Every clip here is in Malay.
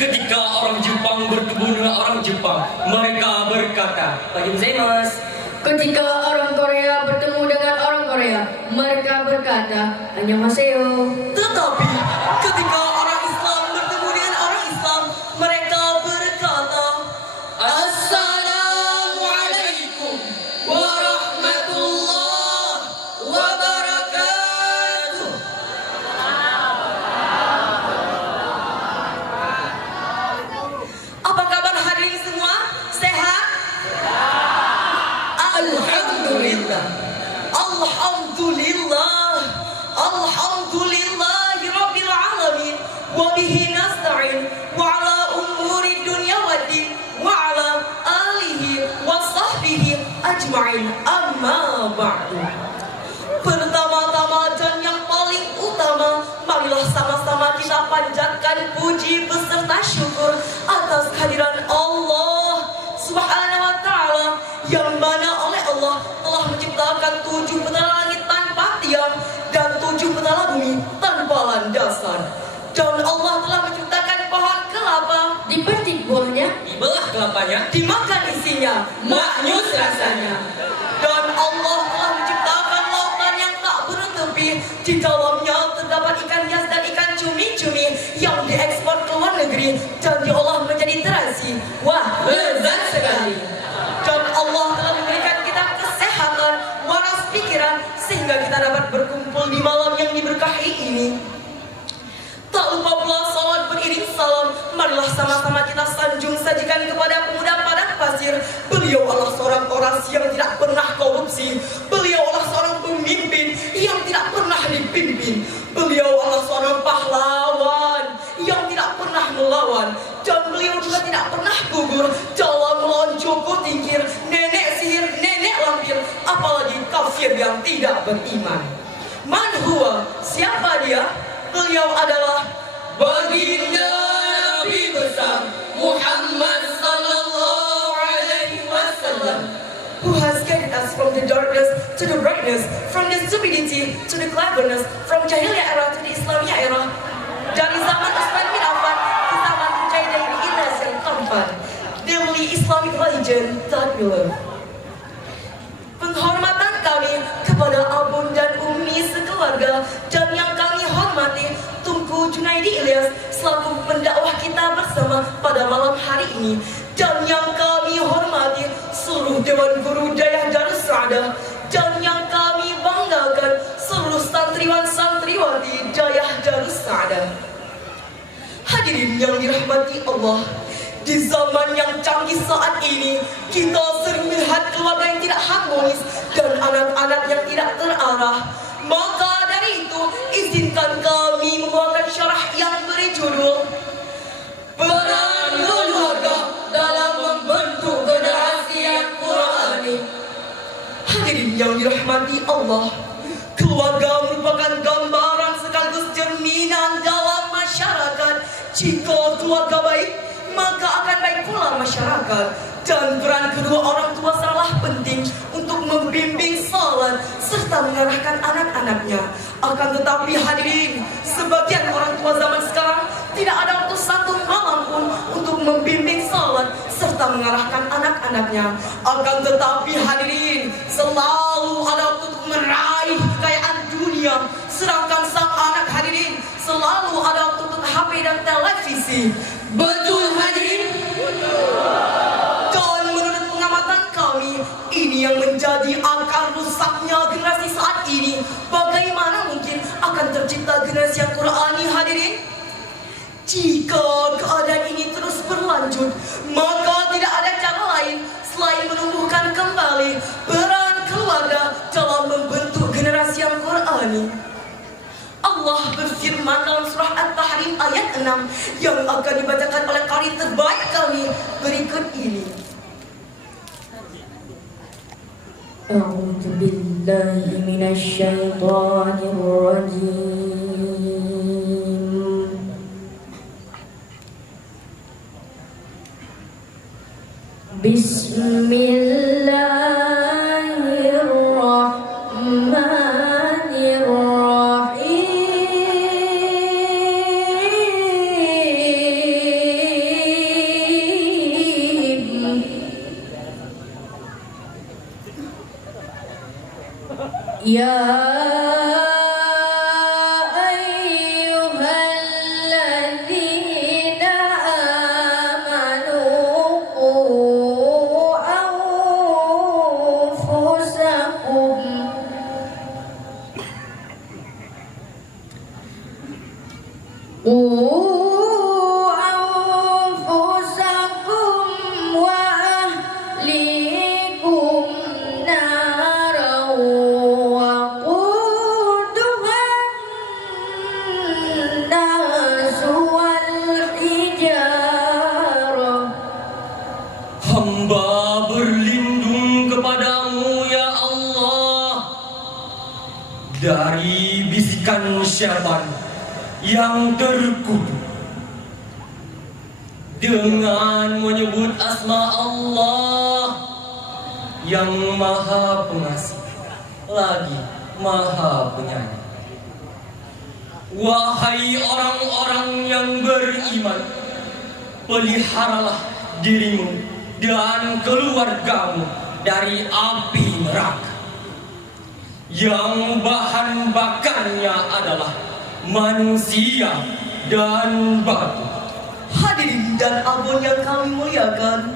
Ketika orang Jepang bertemu dengan orang Jepang, mereka berkata, Pak Mas. Ketika orang Korea bertemu dengan orang Korea, mereka berkata, Annyeonghaseyo. Tetapi ketika orang Islam bertemu dengan orang Islam, mereka berkata, Assalamualaikum warahmatullahi wabarakatuh. Apa kabar hadirin semua? Sehat? Alhamdulillah. Alhamdulillah. Alhamdulillahirabbil alamin. Wa bihi nasta'in wa ala umuri dunya waddin wa ala alihi wa sahbihi ajma'in. Amma ba'du. Pertama-tama dan yang paling utama, marilah sama-sama kita panjatkan puji beserta syukur atas kehadiran Allah Subhanahu wa ta'ala, yang mana oleh Allah telah menciptakan 7 petala langit tanpa tiang dan 7 petala bumi tanpa landasan. Dan Allah telah menciptakan pohon kelapa, Dipetik buahnya, Dibelah kelapanya, dimakan isinya, maknyus rasanya. Dan Allah telah menciptakan lautan yang tak bertepi. Di dalamnya terdapat ikan hias dan ikan cumi-cumi yang diekspor ke luar negeri dan diolah menjadi terasi. Wah, lezat sekali. Dan Allah telah memberikan kita kesehatan, waras pikiran, sehingga kita dapat berkumpul di malam yang diberkahi ini. Tak lupa pula salat beriring salam. Marilah sama-sama kita sanjung sajikan kepada pemuda padang pasir. Beliau adalah seorang orasi yang tidak pernah korupsi. Beliau adalah seorang pemimpin yang tidak pernah dipimpin. Beliau adalah seorang pahlawan yang tidak pernah melawan. Dan beliau juga tidak pernah gugur dalam melawan Joko Tingkir, nenek sihir, nenek lampir, apalagi kafir yang tidak beriman. Man huwa? Siapa dia? Beliau adalah Baginda Nabi besar Muhammad sallallahu alaihi wasallam, who has guided us from the darkness to the brightness, from the stupidity to the cleverness, from Jahiliyah era to the Islamiyah era, dari zaman Utsman bin Affan ke zaman kejayaan di Indonesia yang tampan, the only Islamic religion that we love. Penghormatan kami kepada abun dan umi sekeluarga, dan yang kami hormati Tunku Junaidi Ilyas selaku pendakwah kita bersama pada malam hari ini, dan yang kami hormati seluruh Dewan Guru Dayah Darus Saadah, dan yang kami banggakan seluruh santriwan-santriwati Dayah Darus Saadah. Hadirin yang dirahmati Allah, di zaman yang canggih saat ini, kita sering melihat keluarga yang tidak harmonis dan anak-anak yang tidak terarah. Maka dari itu, izinkan kami membawakan syarah yang berjudul peran keluarga dalam membentuk generasi yang Qurani. Hadirin yang dirahmati Allah, keluarga merupakan gambaran sekaligus cerminan dalam masyarakat. Jika keluarga baik, maka akan baik pula masyarakat. Dan peran kedua orang tua sangatlah penting untuk membimbing salat serta mengarahkan anak-anaknya. Akan tetapi hadirin, sebagian orang tua zaman sekarang tidak ada waktu satu malam pun untuk membimbing salat serta mengarahkan anak-anaknya. Akan tetapi hadirin, selalu ada waktu untuk meraih kekayaan dunia, sedangkan sang anak hadirin selalu ada waktu untuk HP dan televisi. Betul hadirin? Dan menurut pengamatan kami, ini yang menjadi akar rusaknya generasi saat ini. Bagaimana mungkin akan tercipta generasi yang Qurani hadirin? Jika keadaan ini terus berlanjut, maka tidak ada cara lain selain menumbuhkan kembali peran keluarga dalam membentuk generasi yang Qurani. Allah berfirman dalam surah At-Tahrim ayat 6 yang akan dibacakan oleh qari terbaik kami berikut ini. A'udzu billahi minasy syaithanir rajim. Bismillahirrahmanirrahim. Ya ayyuhalladzina amanu qu anfusakum wa ahlikum naran waquduhan nas wal hijarah. Hamba berlindung kepadamu ya Allah dari bisikan syaitan yang terkutuk dengan menyebut asma Allah yang maha pengasih lagi maha penyayang. Wahai orang-orang yang beriman, peliharalah dirimu dan keluargamu dari api neraka yang bahan bakarnya adalah manusia dan batu. Hadirin dan abun yang kami muliakan,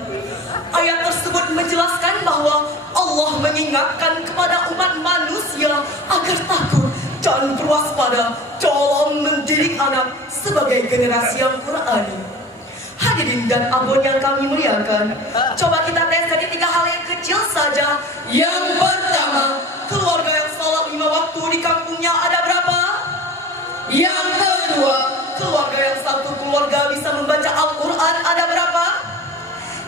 ayat tersebut menjelaskan bahwa Allah mengingatkan kepada umat manusia agar takut dan berwaspada dalam mendidik anak sebagai generasi yang Qur'ani. Hadirin dan abun yang kami muliakan, coba kita tes dari 3 hal yang kecil saja. Yang pertama, keluarga yang salat 5 waktu di kampungnya ada berapa? Yang kedua, keluarga yang satu keluarga bisa membaca Al-Quran ada berapa?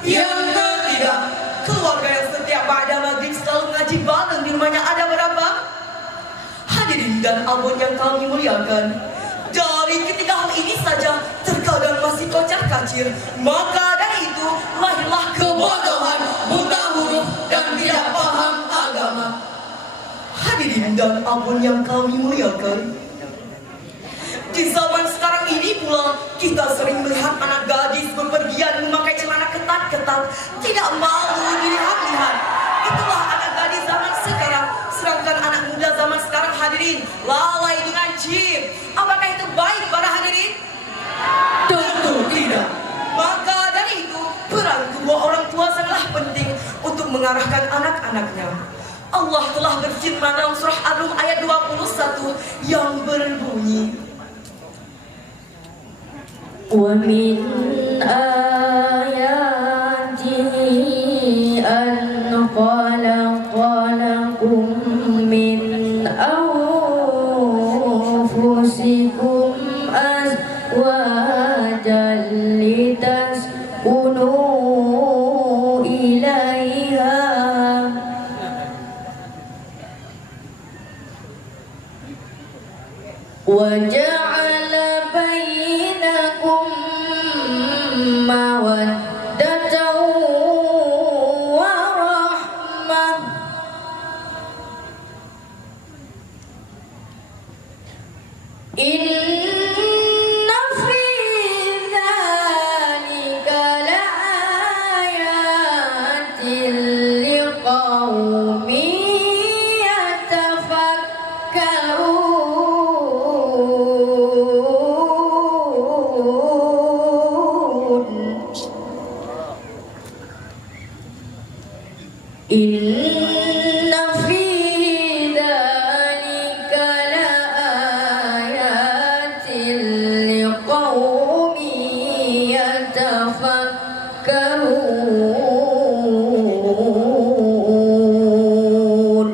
Yang ketiga, keluarga yang setiap ba'da maghrib selalu ngaji bareng di rumahnya ada berapa? Hadirin dan abun yang kami muliakan, dari ketiga hal ini saja terkadang masih kocar-kacir. Maka dari itu lahirlah kebodohan, buta huruf dan tidak paham agama. Hadirin dan abun yang kami muliakan, di zaman sekarang ini pula kita sering melihat anak gadis bepergian memakai celana ketat-ketat, tidak malu dilihat-lihat. Itulah anak gadis zaman sekarang. Sedangkan anak muda zaman sekarang, hadirin, lalai dengan jim. Apakah itu baik para hadirin? Tentu tidak. Maka dari itu, peran kedua orang tua sangatlah penting untuk mengarahkan anak-anaknya. Allah telah berfirman dalam surah Ar-Rum ayat 21 yang berbunyi, Wa min ayatihi an khalaqalakum min anfusikum azwajan litaskunu ilaiha wa ja'ala bainakum mawaddatan wa rahmah. Inna fi dzalika laayatin liqaumin yatafakkarun. Inna fi dzalika laayatin liqaumin yatafakkarun.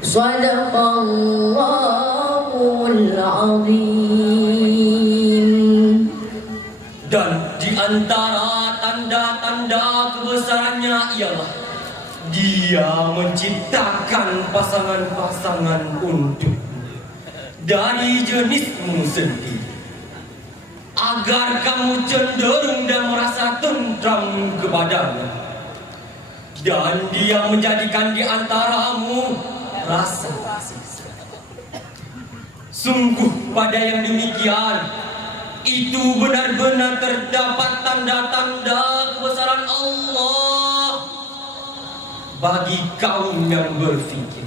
Shadaqallahul azim. Dan di antara tanda-tanda kebesarannya ialah Dia menciptakan pasangan-pasangan untuk dari jenismu sendiri, agar kamu cenderung dan merasa tentram kepadanya. Dan Dia menjadikan di antaramu rasa kasih. Sungguh pada yang demikian, itu benar-benar terdapat tanda-tanda kebesaran Allah bagi kaum yang berfikir.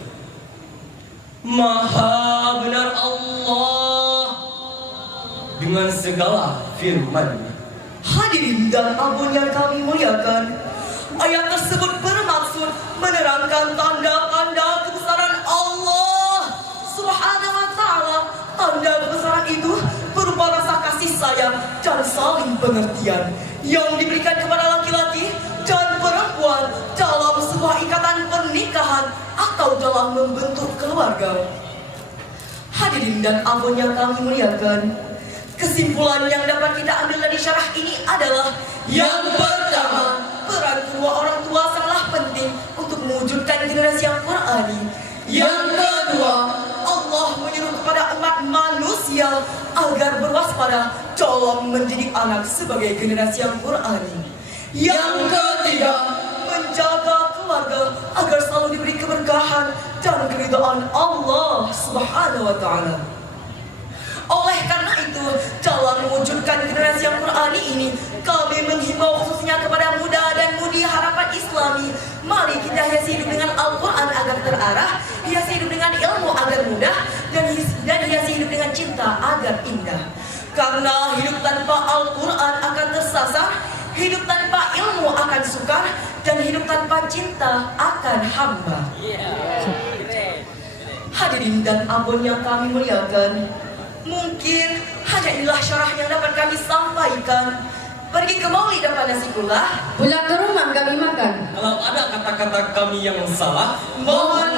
Maha benar Allah dengan segala firman-Nya. Hadirin dan abun yang kami muliakan, ayat tersebut bermaksud menerangkan tanda-tanda kebesaran Allah Subhanahu wa ta'ala. Tanda kebesaran itu berupa rasa kasih sayang dan saling pengertian yang diberikan kepada laki-laki dan perempuan dalam sebuah ikatan pernikahan atau dalam membentuk keluarga. Hadirin dan abun yang kami muliakan, kesimpulan yang dapat kita ambil dari syarah ini adalah yang pertama, peran kedua orang tua sangatlah penting untuk mewujudkan generasi yang Qur'ani. Yang kedua, Allah menyuruh kepada umat manusia agar berwaspada dalam mendidik anak sebagai generasi yang Qur'ani. Yang ketiga, menjaga keluarga agar selalu diberi keberkahan dan keridhaan Allah Subhanahu wa ta'ala. Oleh karena itu, dalam mewujudkan generasi yang Qur'ani ini, kami menghimbau khususnya kepada muda dan mudi harapan Islami, mari kita hiasi hidup dengan Al-Quran agar terarah, hiasi hidup dengan ilmu agar mudah, dan hiasi hidup dengan cinta agar indah. Karena hidup tanpa Al-Quran akan tersasar, hidup tanpa ilmu akan sukar, dan hidup tanpa cinta akan hamba. Hadirin dan abun yang kami muliakan, mungkin hanya inilah syarah yang dapat kami sampaikan. Pergi ke maulid dapat nasi kulah, Pulang ke rumah kami makan. Kalau ada kata-kata kami yang salah, mohon